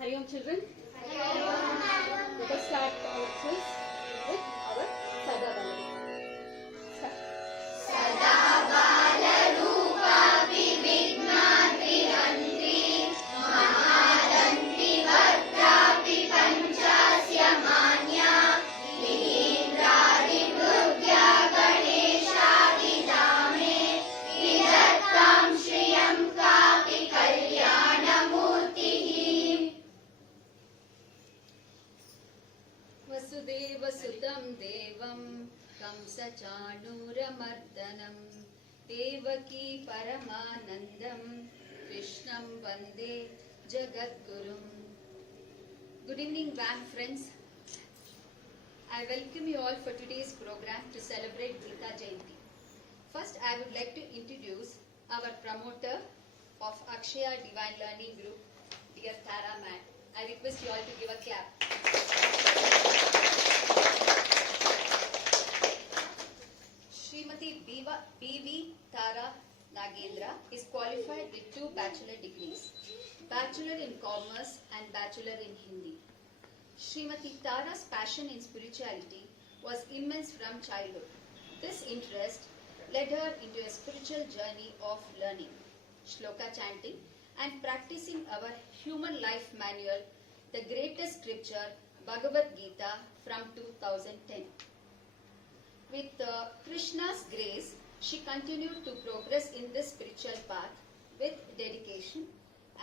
Hari Om children. Let us start our quiz with our Sada Baladi. Start. वसुदेवसुतं देवं कंसचाणूरमर्दनं देवकी परमानन्दं कृष्णं वन्दे जगद्गुरुं. Good evening, grand friends. I welcome you all for today's program to celebrate Geeta Jayanti. First, I would like to introduce our promoter of Akshaya Divine Learning Group, dear Tara Ma'am. I request you all to give a clap. Srimati B.V. Tara Nagendra is qualified with 2 bachelor degrees, Bachelor in Commerce and Bachelor in Hindi. Srimati Tara's passion in spirituality was immense from childhood. This interest led her into a spiritual journey of learning, shloka chanting, and practicing our human life manual, the greatest scripture, Bhagavad Gita, from 2010. With Krishna's grace, she continued to progress in this spiritual path with dedication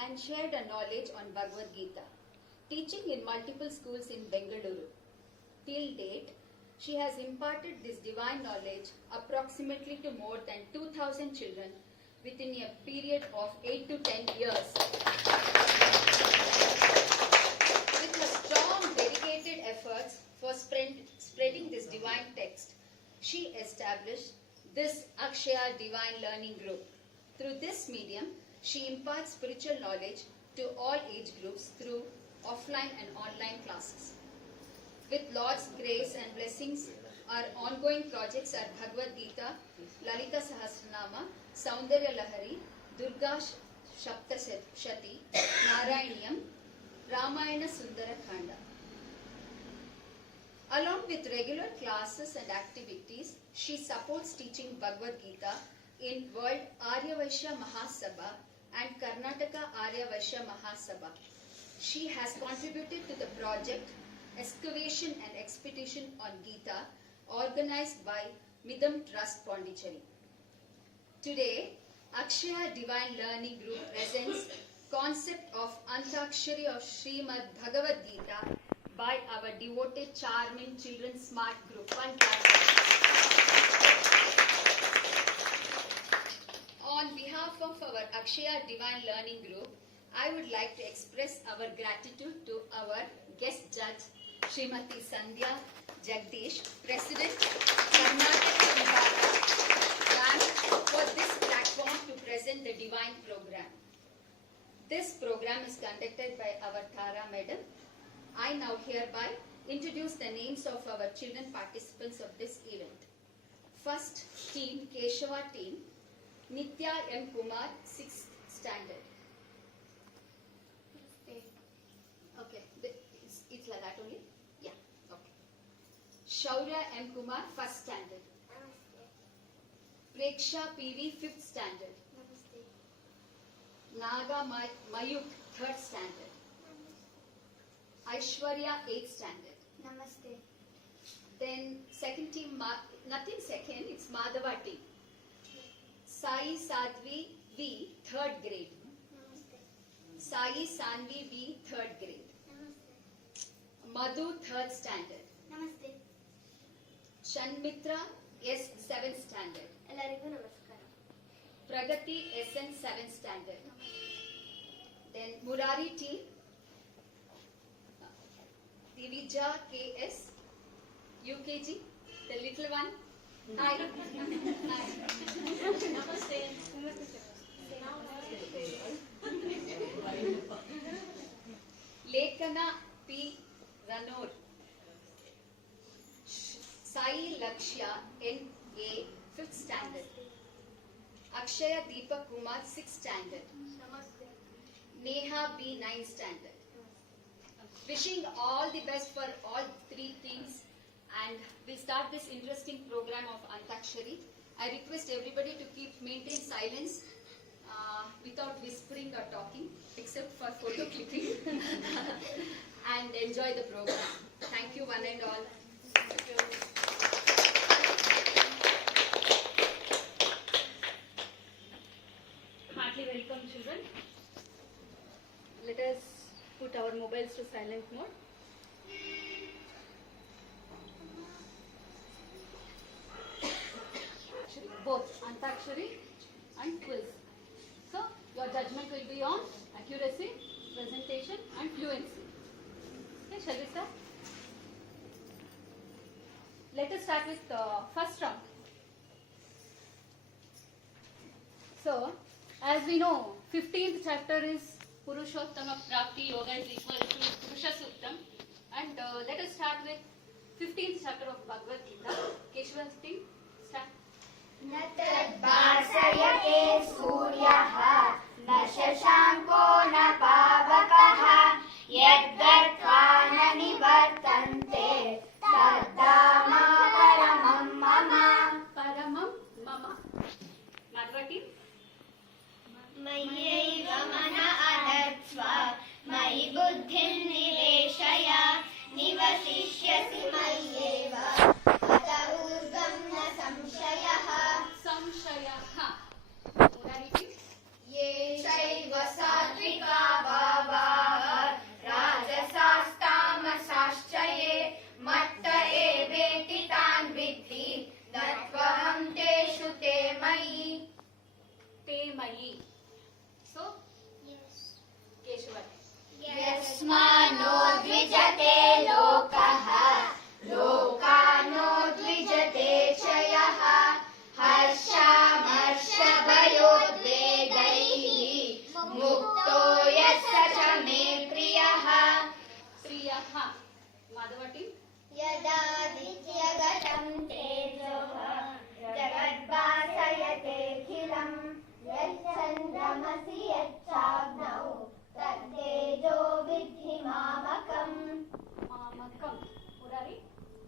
and shared her knowledge on Bhagavad Gita, teaching in multiple schools in Bengaluru. Till date, she has imparted this divine knowledge approximately to more than 2,000 children within a period of 8 to 10 years. With her strong, dedicated efforts for spreading this divine text, she established this Akshaya Divine Learning Group. Through this medium, she imparts spiritual knowledge to all age groups through offline and online classes. With Lord's grace and blessings, our ongoing projects are Bhagavad Gita, Lalita Sahasranama, Saundarya Lahari, Durga Shaptashati, Narayaniyam, Ramayana Sundara Khanda. Along with regular classes and activities, she supports teaching Bhagavad Gita in World Arya Vaishya Mahasabha and Karnataka Arya Vaishya Mahasabha. She has contributed to the project Excavation and Expedition on Gita, organized by Midam Trust Pondicherry. Today, Akshaya Divine Learning Group presents concept of Antakshari of Srimad Bhagavad Gita by our devoted, charming children smart group. One clap. On behalf of our Akshaya Divine Learning Group, I would like to express our gratitude to our guest judge, Srimati Sandhya Jagdish, President, Karnataka Vibhaga, for this platform to present the divine program. This program is conducted by our Tara Madam. I now hereby introduce the names of our children participants of this event. First team, Keshava team, Nitya M. Kumar, 6th standard. Okay, it's like that only? Yeah, okay. Shaurya M. Kumar, 1st standard. Preksha PV, 5th standard. Naga Mayuk, 3rd standard. Aishwarya, 8th standard. Namaste. Then second team, nothing second, it's Madhava team. Sai Sadhvi V, 3rd grade. Namaste. Sai Sanvi V, 3rd grade. Namaste. Madhu, 3rd standard. Namaste. Shanmitra S, 7th standard. ಎಲ್ಲರಿಗೂ ನಮಸ್ಕಾರ. Pragati SN, 7th standard. Then Murari team, Divija KS, UKG, the little one. Hi. Hi. ನಮಸ್ತೆ. Lekana P. Ranor, Sai Lakshya N.A. 5th standard. Akshaya Deepak Kumar, 6th standard. ನಮಸ್ತೆ. Neha B, 9th standard. Wishing all the best for all three things, and we'll start this interesting program of Antakshari. I request everybody to maintain silence without whispering or talking, except for photo clicking, and enjoy the program. Thank you, one and all. Thank you. Heartily welcome, children. Let us put our mobiles to silent mode. Both Antakshari and quiz. So your judgment will be on accuracy, presentation and fluency. Okay, shall we start? Let us start with first round. So, as we know, 15th chapter is Purushottama Prapti Yoga is equal to Purusha Suktam. And let us start with 15th chapter of Bhagavad Gita. Keshwati, start. न तद्भासयते सूर्यः न शशाङ्को न पावकः यद्गत्वा न निवर्तन्ते तद्धाम परमं मम. Paramam Mama. Madhvati. मय्यैव मन अनत्व मयि बुद्धिं निवेशय निवसिष्यसि मय्येव अत ऊर्ध्वं न संशयः. Samshayaha. Murari. ये चैव सात्विका भावाः राजसास्तामसाश्च ये मत्त एवेति तान् विद्धि न त्वहं तेषु ते मयि. Te Mayi. So, Keshwati. यस्मान्नो द्विजते लोकः लोकानो द्विजते च यः हर्षामर्षभयोद्वेगैः मुक्तो यः स च मे प्रियः. Priyaha. Madhavati. यदादित्यगतं तेजोः जगद्भासयतेऽखिलं यच्चन्द्रमसि यच्चाग्नौ तत्तेजो विद्धि मामकम्. Mamakam. Murari.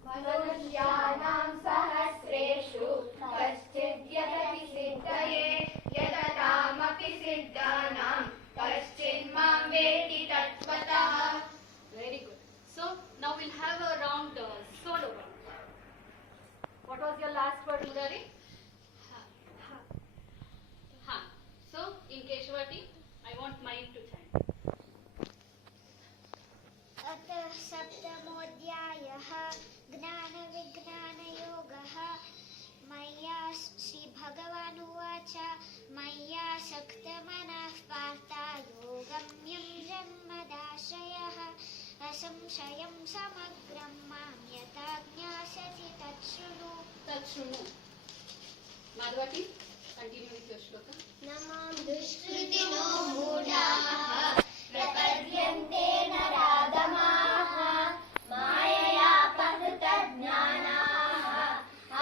मनुष्याणां सहस्रेषु कश्चिद्यदपि सिद्धये यततामपि सिद्धानां कश्चिन्मां वेति तत्त्वतः. Very good. So, now we'll have a round solo round. What was your last word, Murari? Ha. So, in Keshwati, I want mine to chant. अथ सप्तमोऽध्यायः ज्ञानविज्ञानयोगः मय्या श्रीभगवानुवाच मय्यासक्तमनः पार्थ योगं युञ्जन्मदाश्रयः असंशयं समग्रं मां यथा ज्ञास्यसि तच्छृणु. Tachunu. Madhavati, continue with your shloka. नमां दुष्कृतिनो मूढाः प्रपद्यन्ते नराधमाः मायया पनुतज्ञानाः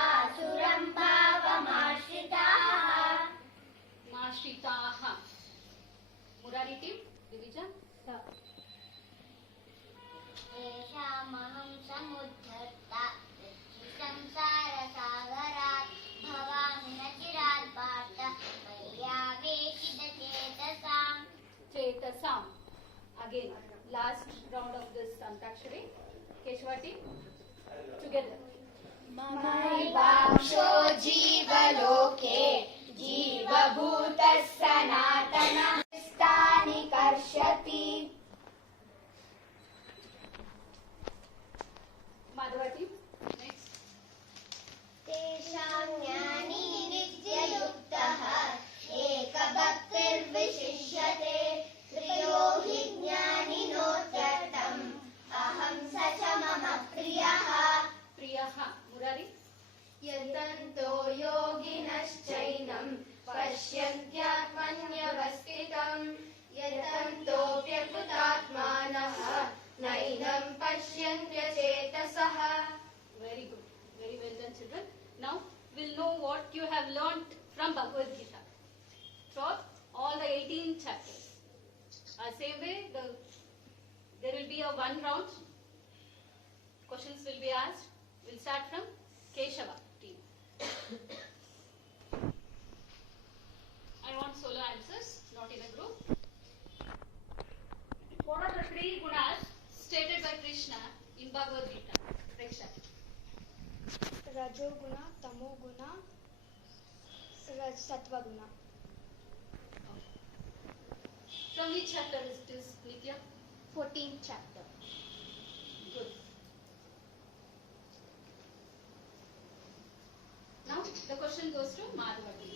आसुरं भावमाश्रिताः. Mashitaha. Murari team, Divija. येषामहं समुद्धर्ता संसारसागरात् भवामि न चिरात् Partha मय्यावेशितचेतसाम्. Chetasam. Again, last round of this Antakshari. Keshwati, together. ममैवांशो जीवलोके जीवभूतः सनातनः स्थानि कर्षति. Madhavati, next. तेषां ज्ञानी नित्ययुक्तः एकभक्तिर्विशिष्यते प्रियो हि ज्ञानिनोत्यर्थम् अहं स च मम प्रियः. Priyaha. Murari. यतन्तो योगिनश्चैनं पश्यन्त्यात्मन्यवस्थितं यतन्तोऽप्यकृतात्मानः नैनं पश्यन्त्यचेतसः. Very good. Very well done, children. Now we'll know what you have learnt from Bhagavad Gita throughout all the 18 chapters. Same way, there will be a have one round. Questions will be asked. We'll start from Keshava team. I want solo answers, not in a group. What are the three gunas stated by Krishna in Bhagavad Gita? Preksha. Rajoguna, Tamoguna, Satvaguna. From which chapter is this, Nitya? 14th chapter. Good. Now the question goes to Madhavati.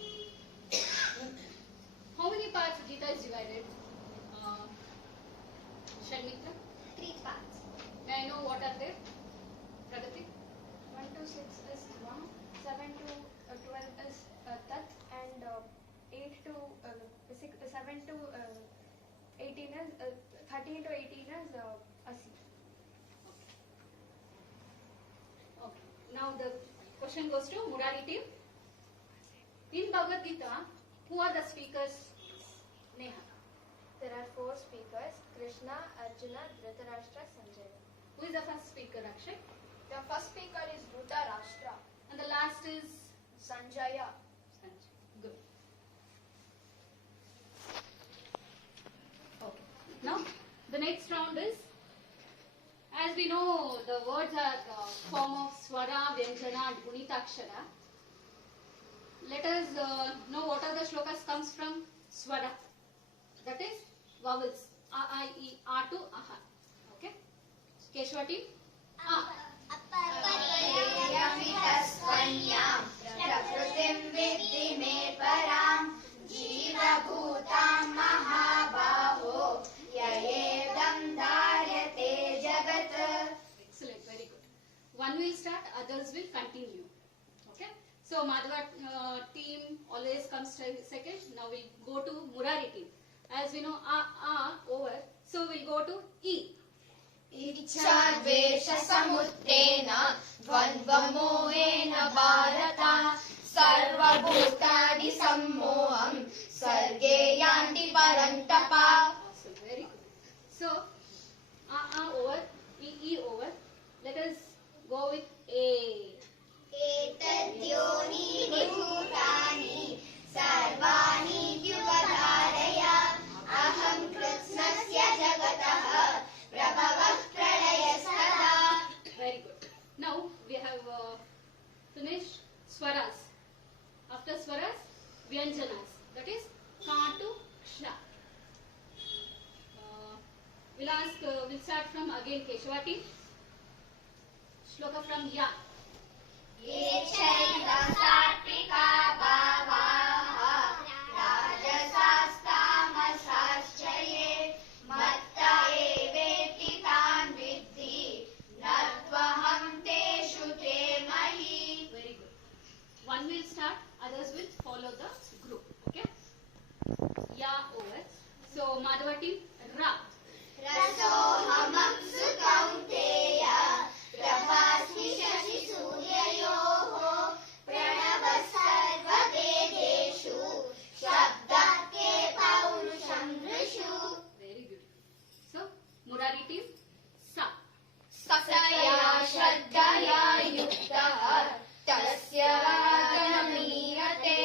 How many parts Gita is divided? Shanmitra? 3 parts. May I know what are they? Pragati? 1 to 6 is Dvam, 7 to 12 is Tat, and 8 to 7 to 18 is 13 to 18 is Asi. Okay. Now the question goes to Murari team. In Bhagavad Gita, who are the speakers? Neha. There are 4 speakers: Krishna, Arjuna, Dhritarashtra, Sanjaya. Who is the first speaker, Akshay? The first speaker is Dhritarashtra. And the last is Sanjaya. Sanjay. Good. Okay. Now the next round is, as we know, the words are form of Swara, Vyanjana and Gunitakshara. Let us know what are the shlokas comes from Swara. That is vowels. A, I, E, A to Aha. Okay. Keshava team. अपरयमितस्त्वन्यां प्रकृतिं विद्धि मे परां जीवभूतां महाबाहो ययेदं धार्यते जगत्. Excellent, very good. One will start, others will continue. Okay. So Madhava team always comes second. Now we'll go to Murari team. As we know, A over. So we'll go to E. इच्छाद्वेषसमुत्थेन द्वन्द्वमोहेन Bharat सर्वभूतानि सम्मोहं सर्गे यान्ति परन्तप. Awesome, very good. So A over, E over. Let us go with A. एतद्योनीनि भूतानि सर्वाणि द्युपधारय अहं कृत्स्नस्य जगतः प्रभवः प्रलयस्तदा. Very good. Now we have finished swaras. After swaras, vyanjanas. That is ka to ksha. We'll start from again Keshava team. Shloka from Ya. ये चैव सात्विका भावाः राजसास्तामसाश्च ये मत्त एवेति तान् विद्धि न त्वहं तेषु ते मयि. Very good. One will start, others will follow the group. Okay. Ya over. So Madhava team Ra. रसोऽहमप्सु कौन्तेय प्रभास्मि शशिसूर्ययोः प्रणवः सर्ववेदेषु शब्दः के पौरुषं नृषु. Very good. So Murari team Sa. सकया श्रद्धया युक्तः तस्य रागनमीयते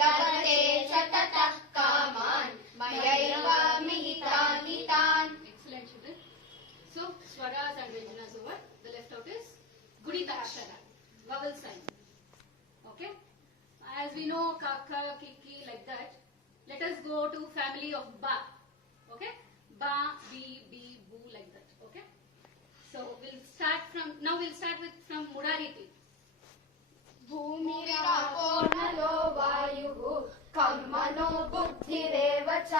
लभते च ततः कामान् मयैव मिहितान् हितान्. Excellent, children. So swaras and vyanjanas over. The left out is Gunitakshara, vowel sign. Okay. As we know, kaka, kiki, like that. Let us go to family of ba. Okay. Ba, bi, bi, bu, like that. Okay. So we'll start with from Murari team. भूमिरापो नलो वायुः खं मनो बुद्धिरेव च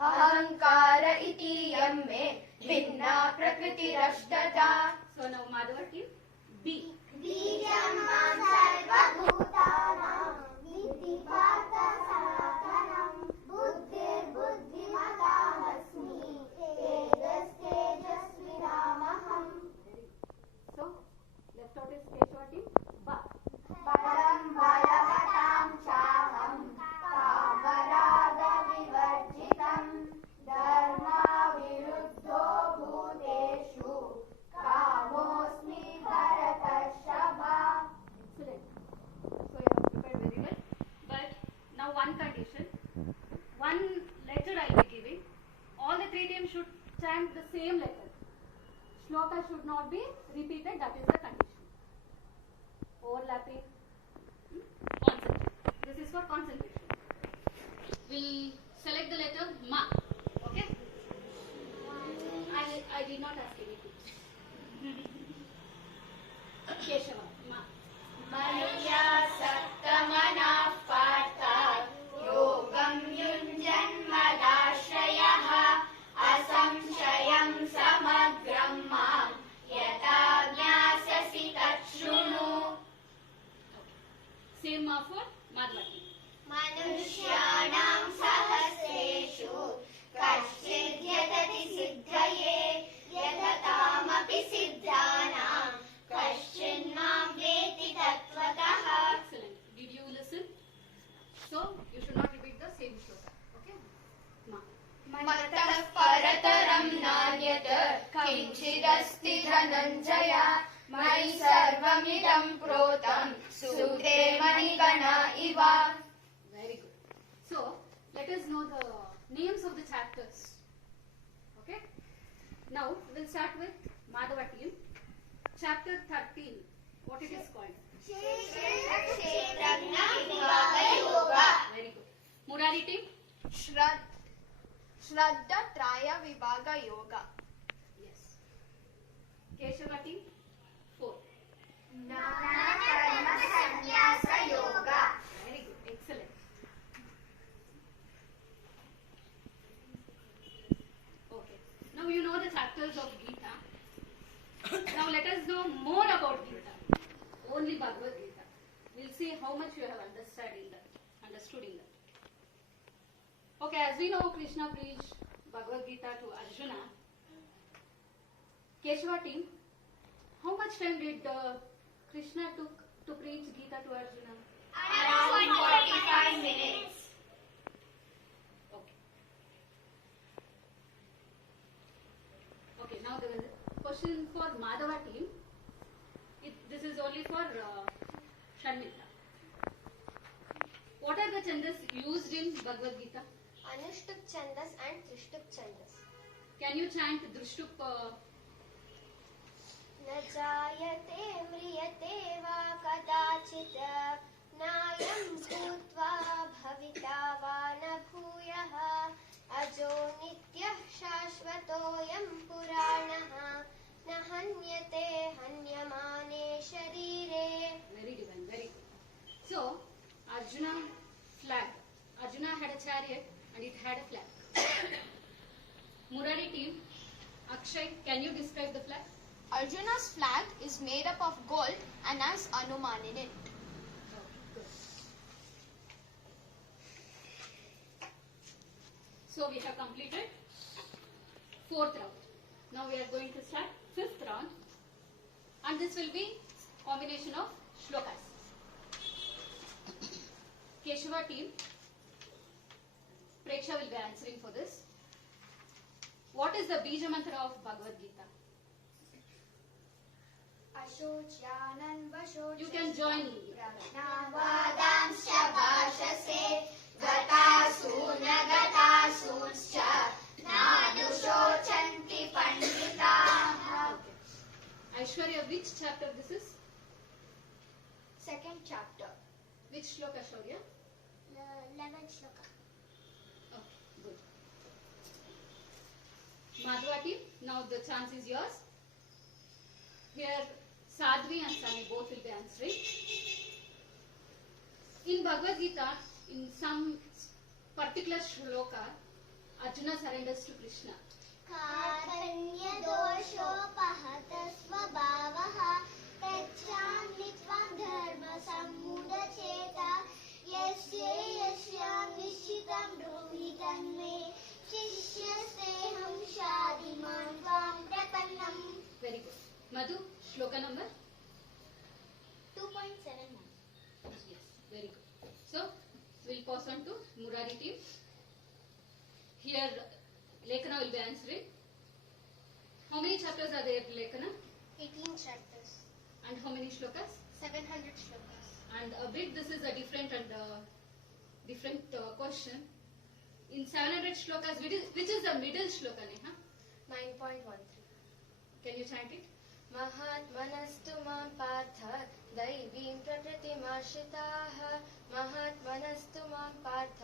अहङ्कार इति यं मे भिन्ना प्रकृतिरष्टधा. So now Madhava team B. बीजं मां सर्वभूतानां विद्धि Partha सनातनं बुद्धिर्बुद्धिमतामस्मि तेजस्तेजस्विनामहम्. So left out is Keshava team Ba. बलं बलवतां चाहं कामरागविवर्जितं धर्माविरुद्धो भूतेषु condition. One letter I will be giving. All the three teams should chant the same letter. Shloka should not be repeated. That is the condition. Overlapping. Concentration. This is for concentration. We'll select the letter Ma. Okay? I did not ask anything. Keshava. Ma. मनुष्या सप्तमनः पार्थ योगं युञ्जन्मदाश्रयः असंशयं समग्रं मां यथा ज्ञास्यसि तच्छृणु. Same Ma for Madhvati. मनुष्याणां सहस्रेषु कश्चिद् यतति सिद्धये यततामपि सिद्धानां कश्चिन्मां वेत्ति तत्त्वतः. Excellent. Did you listen? So you should not repeat the same shloka. Okay? Ma. मतः परतरं नान्यत् किञ्चिदस्ति धनञ्जय मयि सर्वमिदं प्रोतं सूते मणिगणा इव. Very good. So let us know the names of the chapters. Okay? Now we'll start with Madhava team. Chapter 13. What it is called? क्षेत्रज्ञ विभागयोग. Very good. Murari team. श्रद्धा त्रय विभाग योग. Yes. Keshava team. 4. नाना कर्म संन्यास योग. Very good. Excellent. Okay. Now you know the chapters of Gita. Now let us know more about Gita. Only Bhagavad Gita. We'll see how much you have understood in that. Okay, as we know, Krishna preached Bhagavad Gita to Arjuna. Keshava team, how much time did Krishna took to preach Gita to Arjuna? Around 45 minutes. Okay. Okay, now the question for Madhava team. This is only for Sharmila. What are the chandas used in Bhagavad Gita? Anushtup Chandas and Trishtup Chandas. Can you chant Drishtup? न जायते म्रियते वा कदाचित् नायं भूत्वा भविता वा न भूयः अजो नित्यः शाश्वतोऽयं पुराणः न हन्यते हन्यमाने शरीरे. Very divine, very good. So, Arjuna flag. Arjuna had a chariot and it had a flag. Murari team, Akshay, can you describe the flag? Arjuna's flag is made up of gold and has Hanuman in it. Good. So we have completed 4th round. Now we are going to start 5th round, and this will be combination of shlokas. Keshava team, Preksha will be answering for this. What is the Bija Mantra of Bhagavad Gita? You can join me. वादांश्च भाषसे गतासु न गतासूश्च नानुशोचन्ति पंडिताः. Aishwarya, which chapter this is? Second chapter. Which shloka, Shaurya? 11th shloka. Okay, good. Madhva team, now the chance is yours. Here, Sadhvi and Sunny both will be answering. In Bhagavad Gita, in some particular shloka, Arjuna surrenders to Krishna. काकन्यदोषोपहत स्वभावः तच्छामि त्वं धर्मसम्मुदचेता यस्य यस्यां निश्चितं ब्रूहि तन्मे शिष्यस्तेऽहं शाधिमान् त्वां प्रपन्नम्. Very good. Madhu, shloka number? 2.79. Yes, very good. So, we'll pass on to Murari team. Here, Lekana will be answering. How many chapters are there, Lekana? 18 chapters. And how many shlokas? 700 shlokas. And a bit, this is a different and different question. In 700 shlokas, which is the middle shloka, Neha? 9.13. Can you chant it? महात्मनस्तु मां पार्थ दैवीं प्रकृतिमाश्रिताः महात्मनस्तु मां पार्थ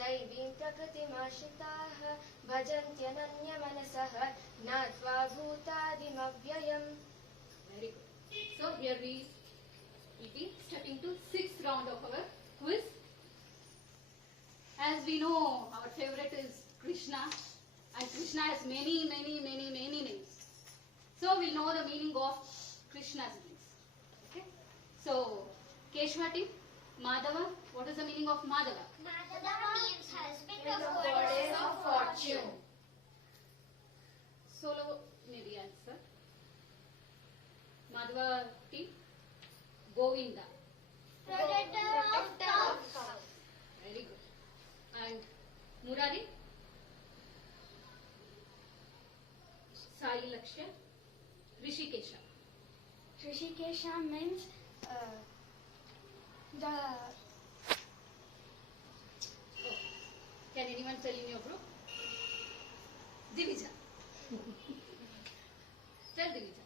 दैवीं प्रकृतिमाश्रिताः भजन्त्यनन्यमनसः ज्ञात्वा भूतादिमव्ययम्. Very good. So here we will be stepping to 6th round of our quiz. As we know, our favorite is Krishna, and Krishna has many names. So we'll know the meaning of Krishna's names. Okay. So Keshwati, Madhava. What is the meaning of Madhava? Madhava means husband of Goddess of fortune. Solo maybe answer. Madhava T. Govinda. protector of cows. Very good. And Murari? Sai Lakshya. Rishikesha. Rishikesha means the Can anyone tell in your group? Divija. Tell Divija.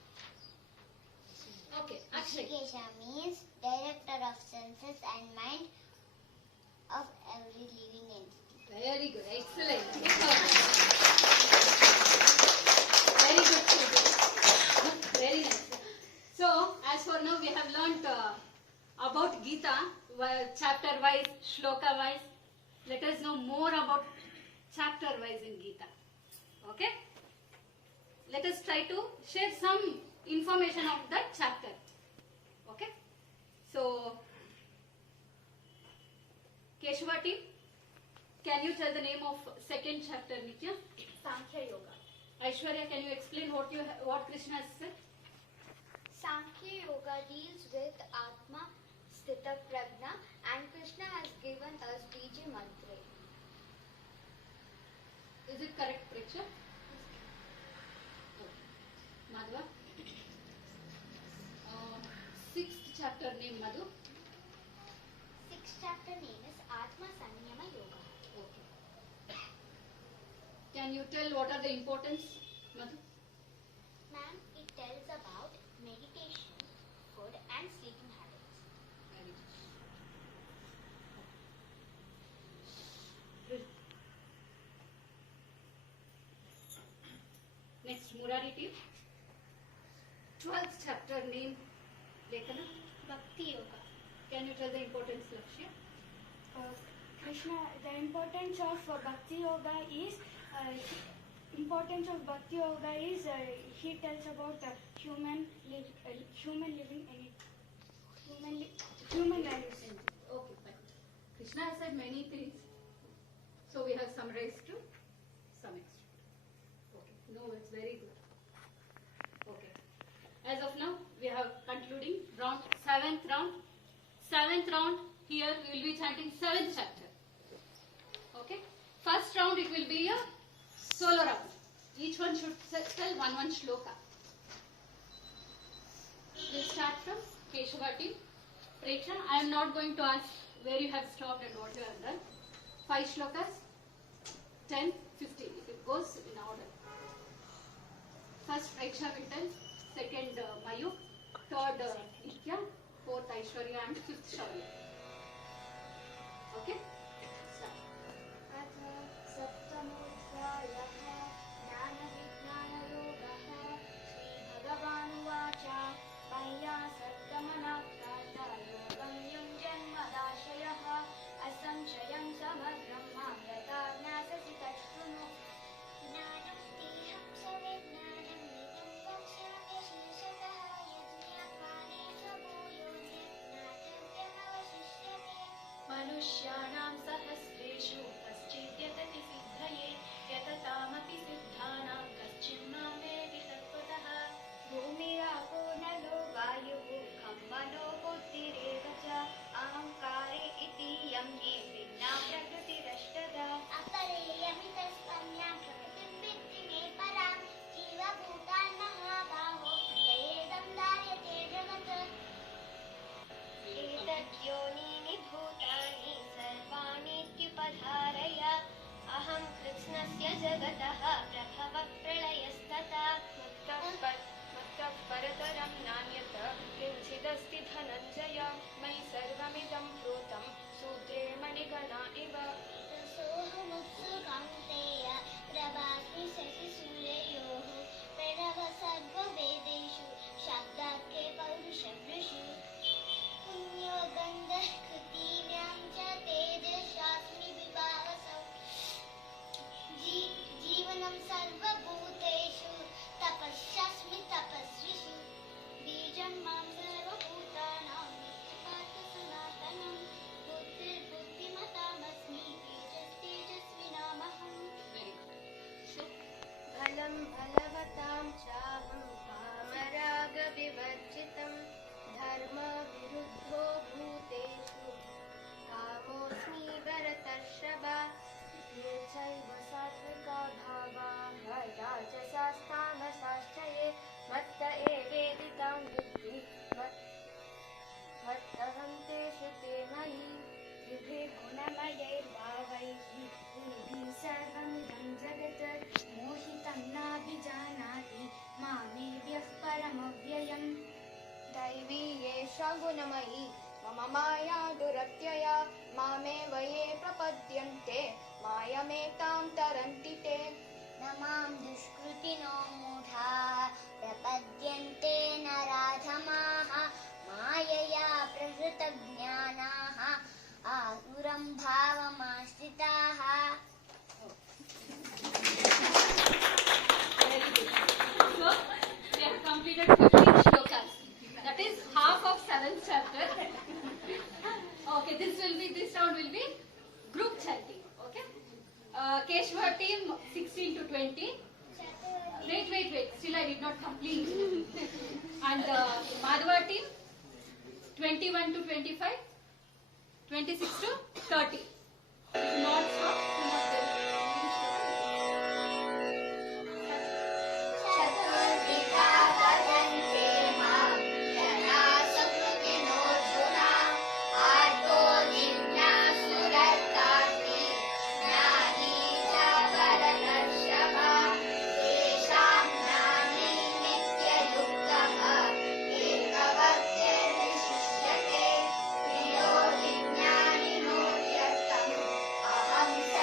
Okay, Akshay. Rishikesha means director of senses and mind of every living entity. Very good, excellent. Very good, children. Very nice. So, as for now, we have learnt about Gita, chapter wise, shloka wise. Let us know more about chapter wise in Gita. Okay? Let us try to share some information of that chapter. Okay? So, Keshwati, can you tell the name of second chapter, Nitya? Sankhya Yoga. Aishwarya, can you explain what Krishna has said? Sankhya Yoga deals with Atma, Sthita Prajna, and Krishna has given us Bija Mantra. Is it correct, Preksha? Madhava? Sixth chapter name, Madhu? Sixth chapter name is Atma Sanyama Yoga. Okay. Can you tell what are the importance, Madhu? Ma'am, it tells about meditation, food and sleeping habits. Very good. Next, Murari team. 12th chapter name, Lekana. Bhakti Yoga. Can you tell the importance, Lakshya? Krishna, the importance of Bhakti Yoga is he tells about human living in it. Human lives. Okay, fine. Krishna has said many things, so we have summarized to some extent. Okay, no, it's very good. Okay, as of now, we have concluding seventh round. Seventh round, here we will be chanting 7th chapter. Okay, first round it will be a solo round. Each one should tell one shloka. We'll start from Keshwati. Preksha, I am not going to ask where you have stopped and what you have done. 5 shlokas, 10, 15. It goes in order. First Preksha will tell, second Mayuk, third Nitya, fourth Aishwarya and fifth Shaurya. Okay? Start. अथ सप्तमोऽध्यायः ज्ञानविज्ञानयोगः श्रीभगवानुवाच मय्या सद्गमनात्तायोगं युञ्जन्मदाशयः असंशयं समग्रं मां यथा ज्ञास्यसि तच्छृणु ज्ञानं तेहं सविज्ञानम् इदं वक्ष्यामि शीर्षतः यज्ञात्माने स्वभूयो ज्ञातव्यमवशिष्यते मनुष्याणां कृष्णस्य जगतः प्रभवः प्रलयस्तथा मत्तः परतरं नान्यत् किञ्चिदस्ति धनञ्जय मयि सर्वमिदं प्रोतं सूत्रे मणिगणा इव सोऽहमुत्सु कौन्तेय प्रभास्मि शशिसूर्ययोः प्रणव सर्ववेदेषु शब्दाख्ये पौरुषवृषु पुण्यो गन्धकृतीव्यां च तेजशास्मि विभावसौ जीवनं सर्वभूतेषु तपस्यास्मि तपस्विषु बीजं मां सर्वभूतानां पार्थ सनातनं बुद्धिर्बुद्धिमतामस्मि तेजस्तेजस्विनामहम् Very good. So, फलं फलवतां चाहं कामरागविवर्जितं धर्मविरुद्धो भूतेषु कामोऽस्मि भरतर्षभा ये चैव सात्विका भावाः राजसास्तामसाश्च ये मत्त एवेदितां बुद्धि मत्तहं तेषु ते मयि विभिर्गुणमयैर्भावैः सर्वमिदं जगत् मोहितं नाभिजानाति मामेभ्यः परमव्ययम् दैवी एषा गुणमयी मम माया दुरत्यया मामेव ये प्रपद्यन्ते मायमेतां तरन्ति ते न मां दुष्कृतिनो मूढाः प्रपद्यन्ते नराधमाः मायया प्रहृतज्ञानाः आसुरं भावमाश्रिताः very good. So, we have completed 15 shlokas. That is half of 7th chapter. Okay, this round will be group chanting. Okay. Keshava team 16 to 20. Wait. Still I did not complete. And Madhava team 21 to 25, 26 to 30. Not stop. चतुर्विधा वदन्ते मां जनाः सुकृतिनोऽर्जुना आर्तो जिज्ञासुरर्तार्ति ज्ञानी च भरतर्षभा तेषां ज्ञानी नित्ययुक्तः एकभक्तिर्विशिष्यते प्रियो जिज्ञानिनो व्यर्थम् अहं स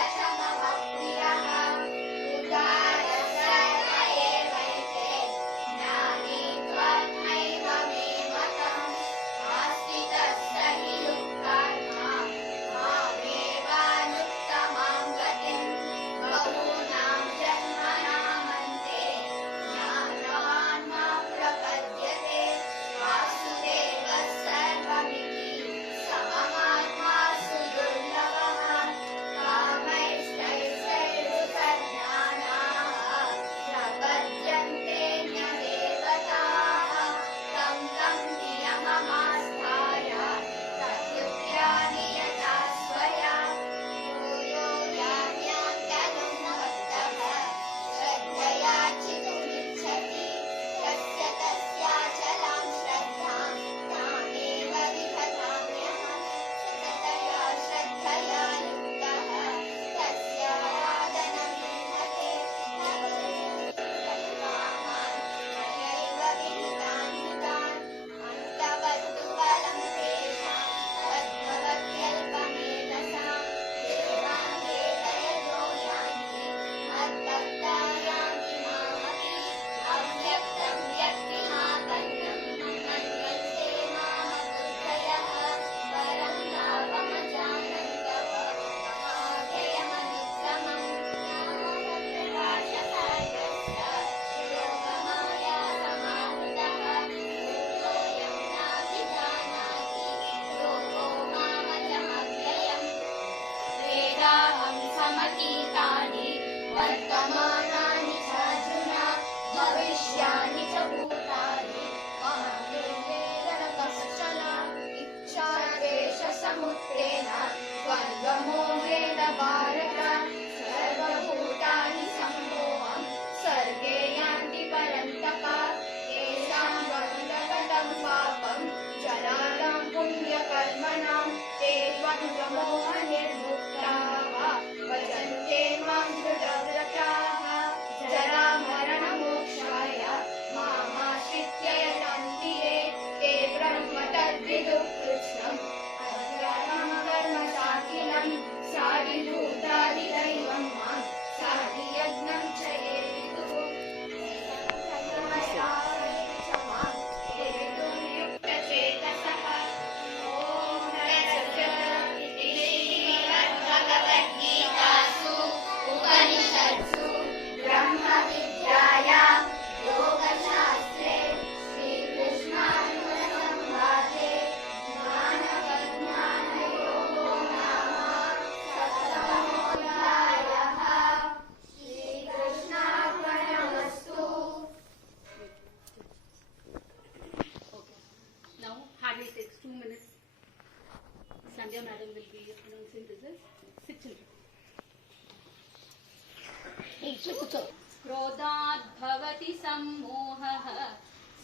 क्रोधात् भवति सम्मोहः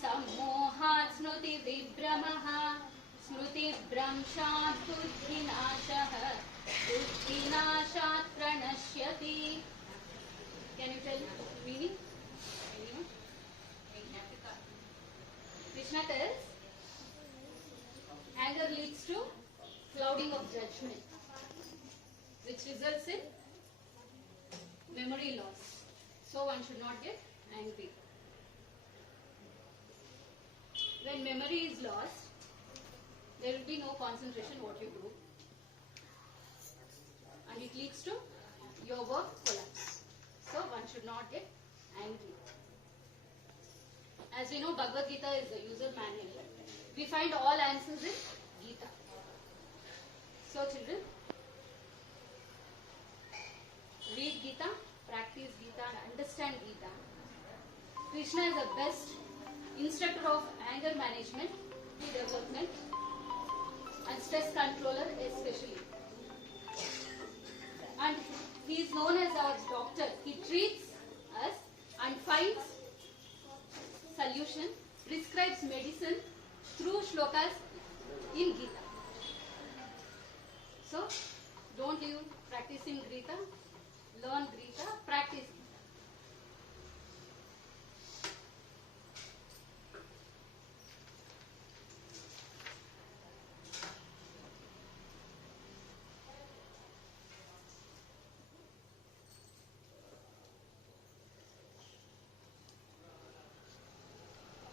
सम्मोहात् स्मृतिविभ्रमः स्मृतिभ्रंशात् बुद्धिनाशः बुद्धिनाशात् प्रणश्यति. Can you tell meaning? Krishna tells anger leads to clouding of judgment, which results in memory loss. So one should not get angry. When memory is lost, there will be no concentration what you do, and it leads to your work collapse. So one should not get angry. As we know, Bhagavad Gita is the user manual. We find all answers in Gita. So children, read Gita, practice Gita, and understand Gita. Krishna is the best instructor of anger management, development, and stress controller especially. And he is known as our doctor. He treats us and finds solution, prescribes medicine through shlokas in Gita. So, don't leave practicing Gita, learn Gita, practice.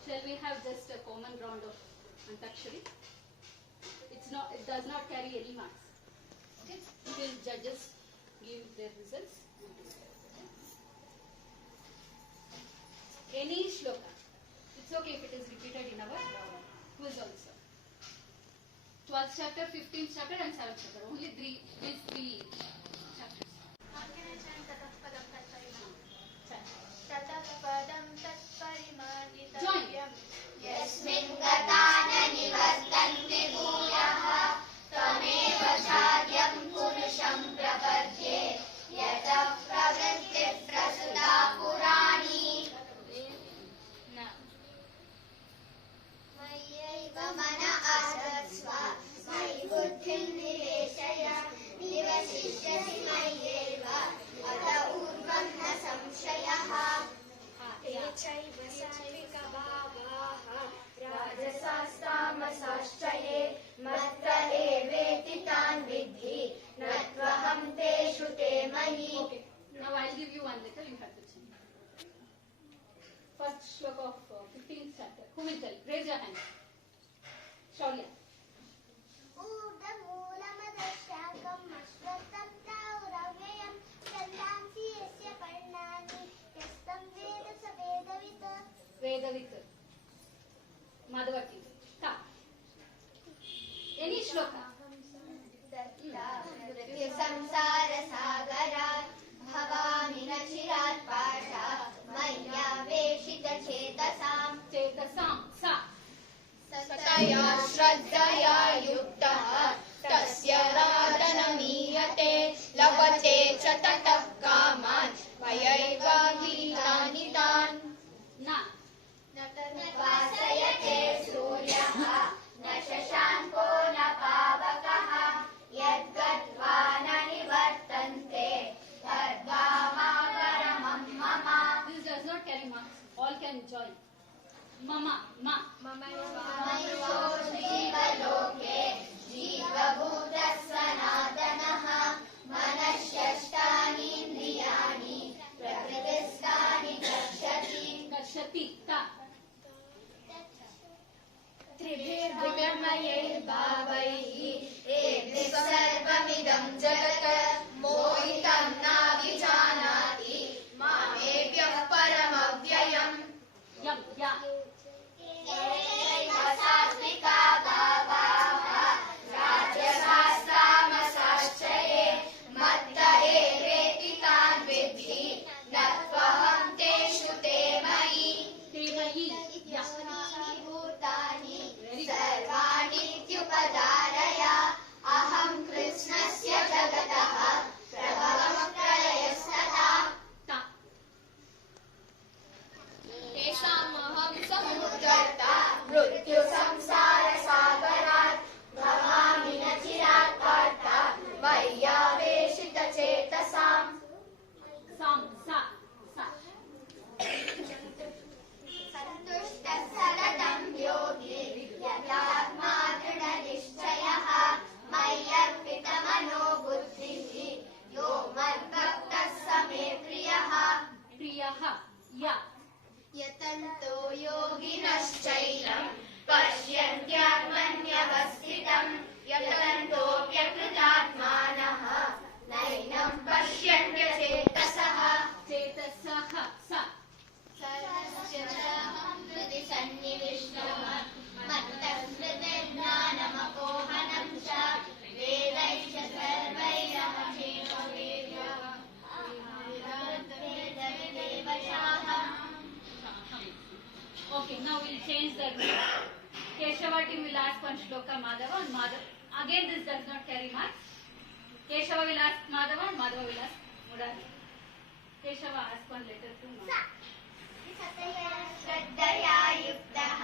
Shall we have just a common round of Antakshari? It does not carry any marks. Okay? Until judges give their results. Any shloka. It's okay if it is repeated in our quiz also. 12th chapter, 15th chapter and 7th chapter. Only these three chapters. Join. यस्मिन् गता न निवर्तन्ते भूयः तमेव चाद्यं पुरुषं प्रपद्ये यतः प्रवृत्तिः प्रसृता पुराणी. मय्यैव मन आधत्स्व मयि बुद्धिं निवेशय निवसिष्यसि मय्येव अत ऊर्ध्वं न संशयः. चैव सात्विक भावाः राजसास्तामसाश्च ये मत्त एवेति तान् विद्धि न त्वहं तेषु ते मयि. Okay. Now I'll give you one letter. You have to change. First shloka of 15th chapter. Who will tell? Raise your hand. Shaulya. ऊर्ध्वमूलमदशाकम् अश्वत्थं तावरव्ययं छन्दांसि यस्य पर्णानि यस्तं वेद स वेदवित्. Vedavit. Madhavati. Ta. Any shloka. संसारसागरात् भवामि न चिरात् पाठा मय्यावेशितचेतसाम्. Chetasam. Sa. सतया श्रद्धया युक्तः तस्य राधनमीयते लभते च ततः कामान् मयैव गीतानि तान्. Na. वासयते सूर्यः न शशाङ्को न पावकः यद्गत्वा न निवर्तन्ते तद्धामापरमं मम. This does not carry marks. All can join. Mama. Ma. मयो जीवलोके जीवभूतः सनातनः मनश्यष्टानीन्द्रियाणि प्रकृतिस्थानि गच्छति. Gachati. Ta. त्रिभिर्ब्रह्मैर्भावैः एभिः सर्वमिदं जगत् मोहितं नाभिजानाति मामेभ्यः परमव्ययम्. Yam. Ya. सात्विका भावाः राजसास्तामसाश्च ये मत्त एवेति तान् विद्धि न त्वहं तेषु ते मयि. Te mayi. Ya. भूतानि सर्वाणीत्युपधारय अहं कृष्णस्य जगतः Please agree. Keshava team will ask one shloka Madhava and Madhava. Again, this does not carry marks. Keshava will ask Madhava and Madhava will ask Murari. Keshava ask one letter to Madhava. श्रद्धया युक्तः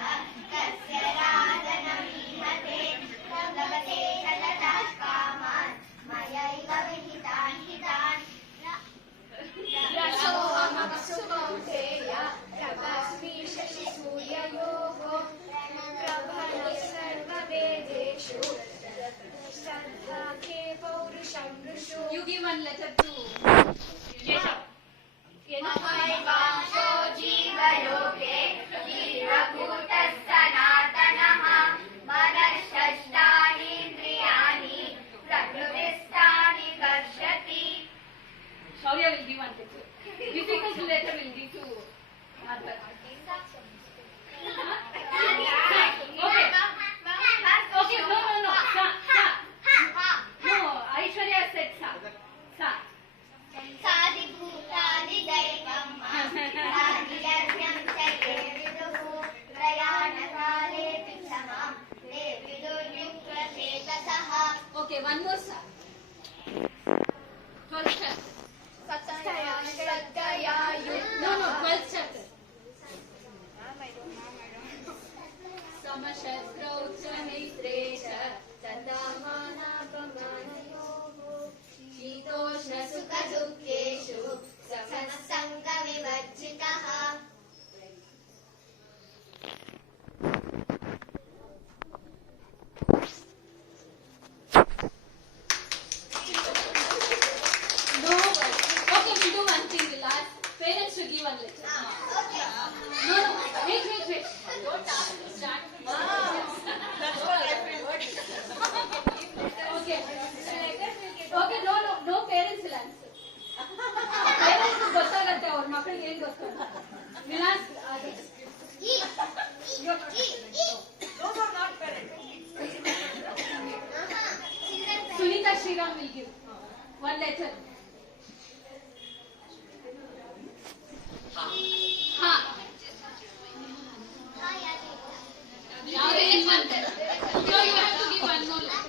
तस्य राजनमीहते लभते सततः कामान् मयैव विहितान् हितान् रसोऽहमप्सु कौन्तेय प्रभास्मि शशिसूर्ययोः प्रभवः सर्ववेदेषु श्रद्धाखे पौरुषं Rishu. You give one letter to Keshava. महैवांशो जीवलोके जीवभूतः सनातनः मनःषष्ठानीन्द्रियाणि प्रकृतिस्थानि कर्षति. Shaurya will give one letter. Difficult letter will give to Madhava. Okay, no. Sa. No, Aishwarya said sa. Sa. साधिभूतादिदैवम् आदिलभ्यं च ये विदुः प्रयाणकालेऽपि च मां ते विदुर्युक्तचेतसः. Okay, one more sa. 12th chapter. श्रद्धया No, 12th chapter. समशस्त्रौ च मित्रे च तथा मानापमानयोः शीतोष्णसुखदुःखेषु समसङ्गविवर्जितः. No. Okay, we'll do one thing. We'll ask parents to give one letter. No. Wait. Don't ask. Start. Okay. Okay, no parents will answer. Parents ಗೊತ್ತಾಗತ್ತೆ ಅವ್ರ ಮಕ್ಕಳಿಗೆ ಏನ್ ಗೊತ್ತಾಗಲ್ಲ. We'll ask others. Sunita Shriram will give one letter. Ha. Now there is one letter. So you have to give one more letter.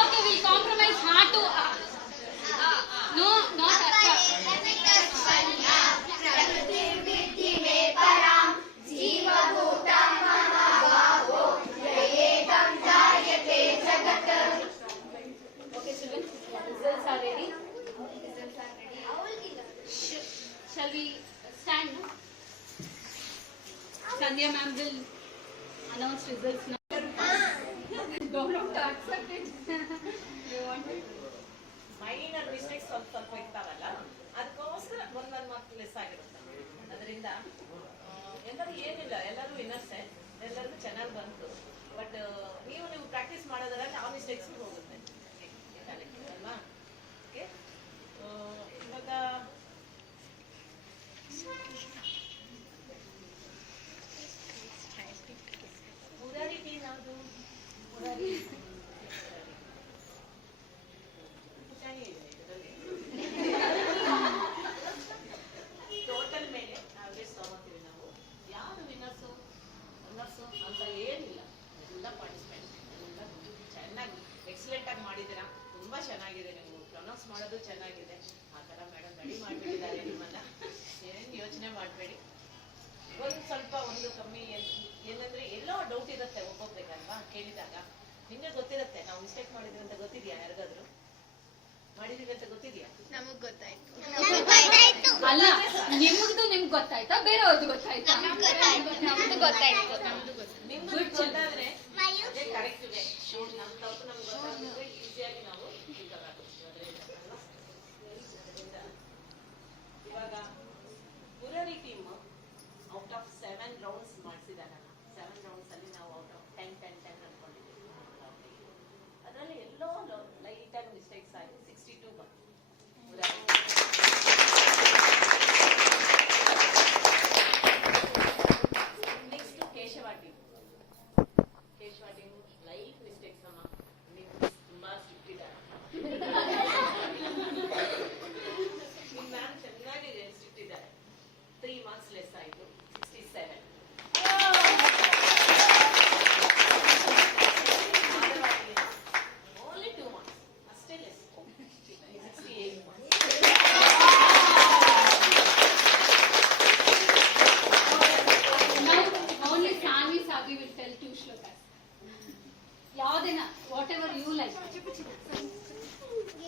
Okay, we compromise ha to a. No, not a. प्रकृतिर्विद्धि मे परां जीवभूतां महाबाहो ययेदं जायते जगत्. Okay, children, results are ready. Shall we stand now? Sandhya ma'am will announce results now. Don't accept it. You want it? Minor mistakes ಸ್ವಲ್ಪ ಇರ್ತಾವಲ್ಲ ಅದಕ್ಕೋಸ್ಕರ ಒಂದೊಂದು mark less ಆಗಿರುತ್ತೆ. ಅದರಿಂದ ಎಲ್ಲರೂ ಏನಿಲ್ಲ, ಎಲ್ಲರೂ ವಿನ್ನರ್ಸೆ, ಎಲ್ಲರಿಗೂ ಚೆನ್ನಾಗಿ ಬಂತು. ಬಟ್ ನೀವು ಪ್ರಾಕ್ಟೀಸ್ ಮಾಡೋದ್ರಲ್ಲಿ ಆ ಮಿಸ್ಟೇಕ್ಸ್ ಹೋಗುತ್ತೆ ಅಲ್ವಾ? ಓಕೆ, ಇವಾಗ ಮುರಾರಿ ಟೀಮ್ ಯಾವುದು? ಮುರಾರಿ ಟೋಟಲ್ ಮೇಲೆ ಆವ್ರೇಜ್ ತಗೋತೀವಿ ನಾವು. ಯಾರು ವಿನ್ನರ್ಸು ಅಂತ ಏನಿಲ್ಲ, ಎಲ್ಲ ಪಾರ್ಟಿಸಿಪೆಂಟ್ ಎಲ್ಲ ಚೆನ್ನಾಗಿ ಎಕ್ಸಲೆಂಟ್ ಆಗಿ ಮಾಡಿದ್ದೀರಾ. ತುಂಬಾ ಚೆನ್ನಾಗಿದೆ, ನೀವು ಪ್ರೊನೌನ್ಸ್ ಮಾಡೋದು ಚೆನ್ನಾಗಿದೆ. ಆ ಥರ ಮೇಡಮ್ ರೆಡಿ ಮಾಡಿಬಿಟ್ಟಿದ್ದಾರೆ ನಿಮ್ಮನ್ನ, ಏನು ಯೋಚನೆ ಮಾಡಬೇಡಿ. ಒಂದು ಕಮ್ಮಿ ಏನಂದ್ರೆ ಎಲ್ಲೋ ಡೌಟ್ ಇರುತ್ತೆ ಒಬ್ಬೊಬ್ರಿಗಲ್ವಾ, ಕೇಳಿದಾಗ ನಿಮಗೆ ಗೊತ್ತಿರುತ್ತೆ ನಾವು ಮಿಸ್ಟೇಕ್ ಮಾಡಿದ್ವಿ ಅಂತ. ಗೊತ್ತಿದ್ಯಾ? ಯಾರಿಗಾದ್ರು ಮಾಡಿದೀವಿ ಅಂತ ಗೊತ್ತಿದ್ಯಾ? ನಮಗ್ ಗೊತ್ತಾಯ್ತು. ಅಲ್ಲ, ನಿಮ್ಗೆ ಗೊತ್ತಾಯ್ತಾ ಬೇರೆಯವ್ರದ್ದು ಗೊತ್ತಾಯ್ತಾ? ನಮ್ದು ಗೊತ್ತಾಯ್ತು. ನಿಮ್ಗೆ ಗೊತ್ತಾದ್ರೆ ಅದೇ ಕರೆಕ್ಟ್ ಇದೆ. ನಮ್ಮ ತಪ್ಪು ನಮ್ಗೆ ಗೊತ್ತಾಗಿದ್ರೆ ಈಸಿಯಾಗಿ ನಾವು ಇವಾಗ Murari team out of 7 rounds ಮಾಡಿಸಿದಾರಲ್ಲ, 7 ರೌಂಡ್ಸ್ ಅಲ್ಲಿ ನಾವು ಔಟ್ ಆಫ್ 10 ಅನ್ಕೊಂಡಿದ್ದೀವಿ. ಅದರಲ್ಲಿ ಎಲ್ಲೋ ಲೈಟ್ ಆಗಿ ಮಿಸ್ಟೇಕ್ಸ್ ಆಗಿ 62 ಬಂತು Murari. Next Keshava team light mistakes ಅಮ್ಮ. whatever you like.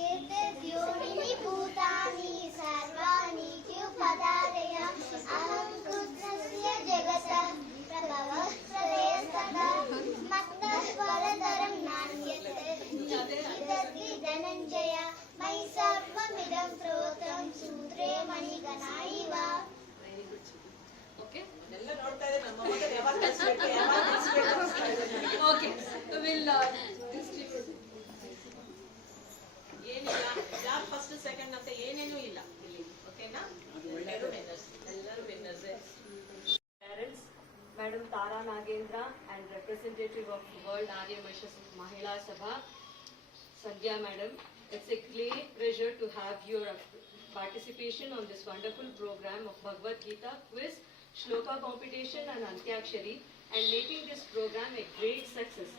एतद्योनिनि भूतानि सर्वाणि द्युपदादय अहं कृत्स्नस्य जगतः प्रभवः प्रलयस्तदा मत्तः परतरं नान्यत् इदद्धि धनञ्जय मयि सर्वमिदं प्रोतं सूत्रे मणिगणा इव. Okay. ಎಲ್ಲ ನೋಡ್ತಾ ಇದ್ರೆ ನಮ್ಮ ಮಗನ ಯಾವಾಗ ಕಳಿಸ್ಬೇಕು ಯಾವಾಗ ಕಳಿಸ್ಬೇಕು ಅನ್ಸ್ತಾ ಇದೆ ನನಗೆ. Okay. We'll distribute. ಏನಿಲ್ಲ ಯಾರು ಫಸ್ಟ್ ಸೆಕೆಂಡ್ ಅಂತ ಏನೇನೂ ಇಲ್ಲ ಇಲ್ಲಿ ಓಕೆನಾ ಎಲ್ಲರೂ winners Parents, Madam Tara Nagendra and representative of World Arya Mahila Sabha, Sandhya Madam, it's a great pleasure to have your participation on this wonderful program of Bhagavad Gita quiz, Shloka competition and Antyakshari, and making this program a great success.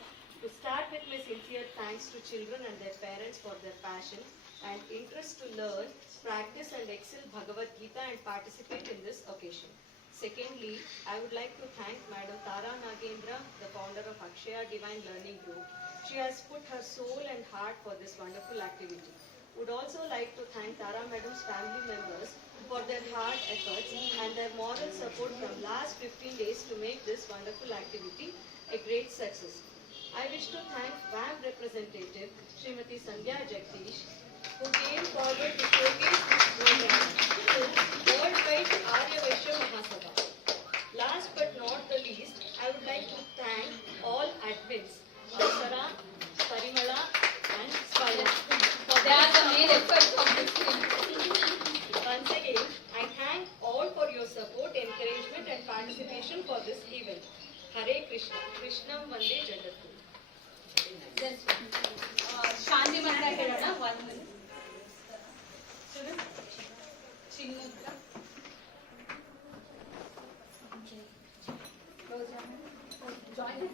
To start with my sincere thanks to children and their parents for their passion and interest to learn, practice and excel Bhagavad Gita and participate in this occasion. Secondly, I would like to thank Madam Tara Nagendra, the founder of Akshaya Divine Learning Group. She has put her soul and heart for this wonderful activity. Would also like to thank Tara Madam's family members for their hard efforts and their moral support from last 15 days to make this wonderful activity a great success. I wish to thank VAM representative Srimati Sandhya Jagdish, who came forward to showcase this program to worldwide Arya Vaishya Mahasabha. Last but not the least, I would like to thank all admins, Dasara, Parimala and Swaya for They are the main effort of this thing. Once again, I thank all for your support, encouragement and participation for this event. Hare Krishna, Krishnam Vande Jagattu. ಶಾಂತಿ ಮಂತ್ರ ಹೇಳೋಣ 1 minute. Chin mudra join